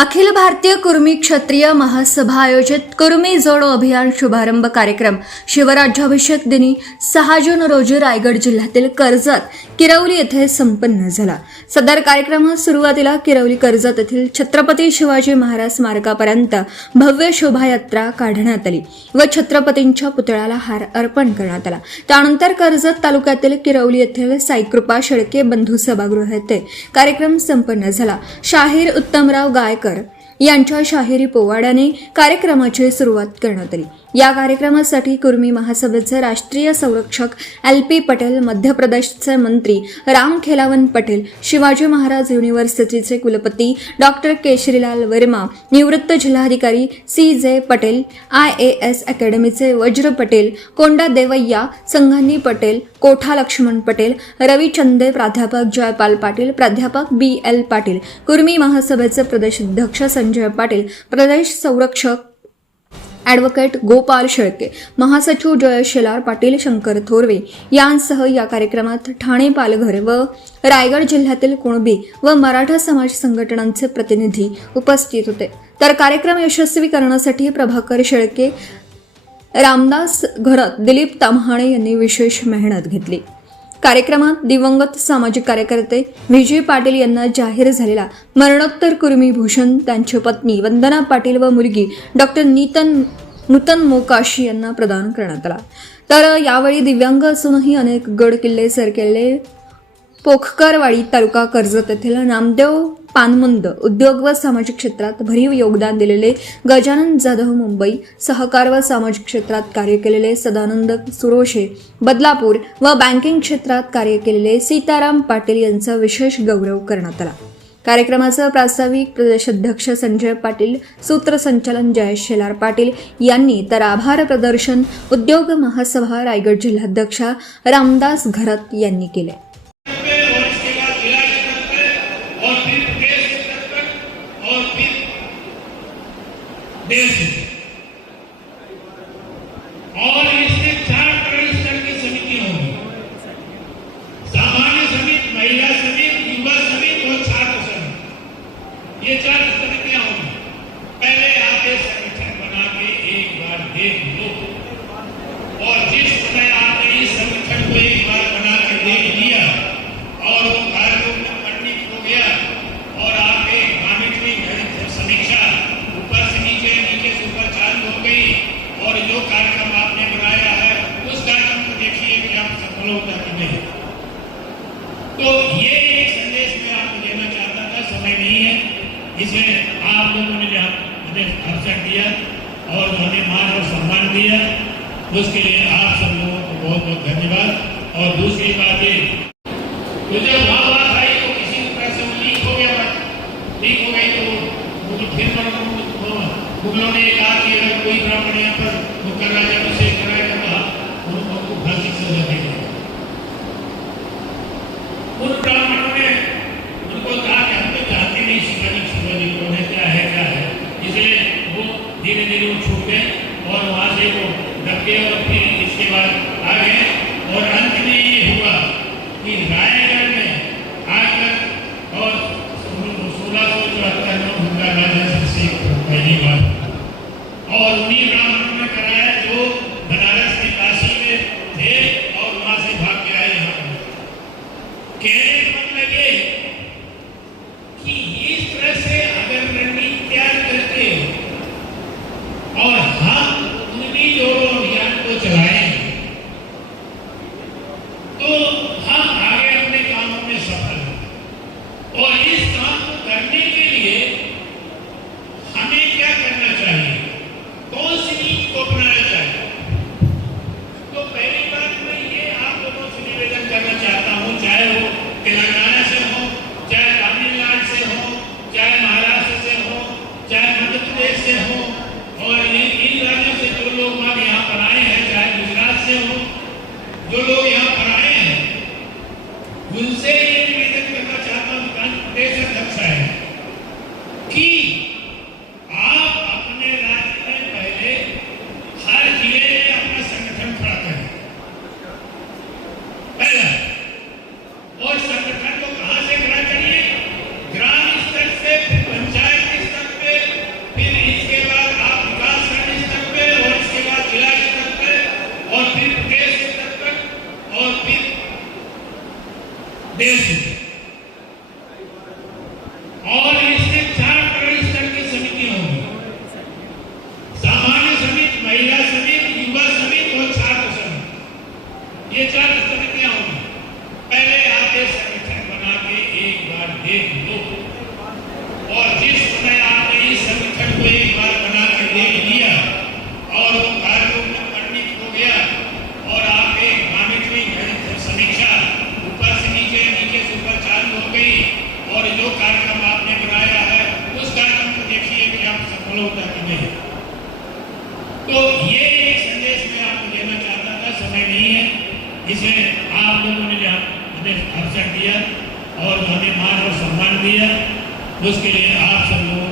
अखिल भारतीय कुर्मी क्षत्रिय महासभा आयोजित कुर्मी जोडो अभियान शुभारंभ कार्यक्रम शिवराज्याभिषेक दिनी 6 जून रोजी रायगड जिल्ह्यातील कर्जत किरवली येथे संपन्न झाला। सदर कार्यक्रमात सुरुवातीला किरवली कर्जत येथील छत्रपती शिवाजी महाराज स्मारकापर्यंत भव्य शोभायात्रा काढण्यात आली व छत्रपतींच्या पुतळ्याला हार अर्पण करण्यात आला। त्यानंतर कर्जत तालुक्यातील किरवली येथील साईकृपा शेळके बंधू सभागृह येथे कार्यक्रम संपन्न झाला। शाहीर उत्तमराव गायकर यांच्या शाहिरी पोवाड्याने कार्यक्रमाची सुरुवात करण्यात आली। या कार्यक्रमासाठी कुर्मी महासभेचे राष्ट्रीय संरक्षक LP पटेल, मध्य प्रदेशचे मंत्री राम खेलावन पटेल, शिवाजी महाराज युनिव्हर्सिटीचे कुलपती डॉक्टर केशरीलाल वर्मा, निवृत्त जिल्हाधिकारी CJ पटेल, IAS अकॅडमीचे वज्र पटेल, कोंडा देवय्या, संघानी पटेल, कोठा लक्ष्मण पटेल, रविचंदे, प्राध्यापक जयपाल पाटील, प्राध्यापक BL पाटील, कुर्मी महासभेचे प्रदेशाध्यक्ष संजय पाटील, प्रदेश संरक्षक ॲडव्होकेट गोपाल शेळके, महासचिव जयेश शेलार पाटील, शंकर थोरवे यांसह या कार्यक्रमात ठाणे, पालघर व रायगड जिल्ह्यातील कुणबी व मराठा समाज संघटनांचे प्रतिनिधी उपस्थित होते। तर कार्यक्रम यशस्वी करण्यासाठी प्रभाकर शेळके, रामदास घरत, दिलीप ताम्हाणे यांनी विशेष मेहनत घेतली। कार्यक्रमात दिवंगत सामाजिक कार्यकर्ते विजय पाटील यांना जाहीर झालेला मरणोत्तर कुर्मी भूषण त्यांची पत्नी वंदना पाटील व मुलगी डॉक्टर नूतन मोकाशी यांना प्रदान करण्यात आला। तर यावेळी दिव्यांग असूनही अनेक गड किल्ले सर केले पोखकरवाडी तालुका कर्जत येथील नामदेव पानमंद उद्योग व सामाजिक क्षेत्रात भरीव योगदान दिलेले गजानन जाधव मुंबई, सहकार व सामाजिक क्षेत्रात कार्य केलेले सदानंद सुरोशे बदलापूर व बँकिंग क्षेत्रात कार्य केलेले सीताराम पाटील यांचा विशेष गौरव करण्यात आला। कार्यक्रमाचा प्रास्ताविक प्रदेशाध्यक्ष संजय पाटील, सूत्रसंचालन जयेश शेलार पाटील यांनी तर आभार प्रदर्शन उद्योग महासभा रायगड जिल्हाध्यक्ष रामदास घरत यांनी केले। और इसमें 4 कड़ी स्तर की समिति होगी, सामान्य समिति, महिला समिति, युवा समिति और छात्र समिति। ये 4 समितियां होंगी। पहले आप ये संगठन बना के एक बार देख लो, और जिस समय आपने इस संगठन को एक बार बना के देख लिया और वो कार्यों में परिणित हो गया और आपके मॉनिटरिंग समीक्षा ऊपर से नीचे, नीचे से ऊपर चालू हो गई और जो कार्यक्रम आपने बनाया है उस कार्यक्रम को देखिए कि आप सफल होता कि नहीं। तो ये एक संदेश मैं आपको देना चाहता था, समय नहीं है, इसलिए आप लोगों ने मुझे अवसर दिया और हमें मान और सम्मान दिया, उसके लिए आप सब लोगों को बहुत बहुत धन्यवाद। और दूसरी बात ये, तो जब बात आई तो किसी तरह से लीक हो गया, लीक हो गई तो फिर मुगलों ने कहा कि अगर कोई ब्राह्मण यहाँ पर मुकर राजा अभिषेक कराएगा तो उनको फांसी की सजा देंगे। उन ब्राह्मणों ने उनको कहा कि हम तो जानते नहीं शिवाजी कौन है, क्या है, इसलिए वो धीरे धीरे वो छूट गए और वहाँ से वो डर गए और फिर इसके बाद आ गए और अंत में ये हुआ कि रायगढ़ में आकर और 1674 में उनका राजा से पहली बार और उन्हीं ब्राह्मणों ने कराया जो बनारस में काशी में थे और वहां से भाग के आए यहाँ पर। कहने का मतलब ये कि इस तरह से अगर रणनीति तैयार करते और हम कुर्मी जोड़ो अभियान को चलाएं तो हम आगे अपने कामों में सफल हैं। और इस काम को करने के लिए हमें क्या करना चाहिए, कौन सी नीति को अपनाना चाहिए। तो पहली बात मैं ये आप लोगों से निवेदन करना चाहता हूँ, चाहे वो तेलंगाना से हो, चाहे तमिलनाडु से हो, चाहे महाराष्ट्र से हो, चाहे मध्य प्रदेश से हो, और इन राज्यों से जो लोग यहाँ पर आए हैं, चाहे गुजरात से हो, जो लोग यहाँ पर आए हैं, उनसे ये निवेदन करना चाहता हूँ, प्रदेश अध्यक्ष है कि आप अपने राज्य में पहले हर जिले में अपना संगठन खड़ा करें पहला, और संगठन को कहां से खड़ा करिए, ग्राम स्तर से, फिर पंचायत स्तर होगा कि नहीं। तो ये एक संदेश मैं आपको देना चाहता था, समय नहीं है, इसलिए आप लोगों ने जो हमें अवसर दिया और हमें मान और सम्मान दिया, उसके लिए आप सब लोग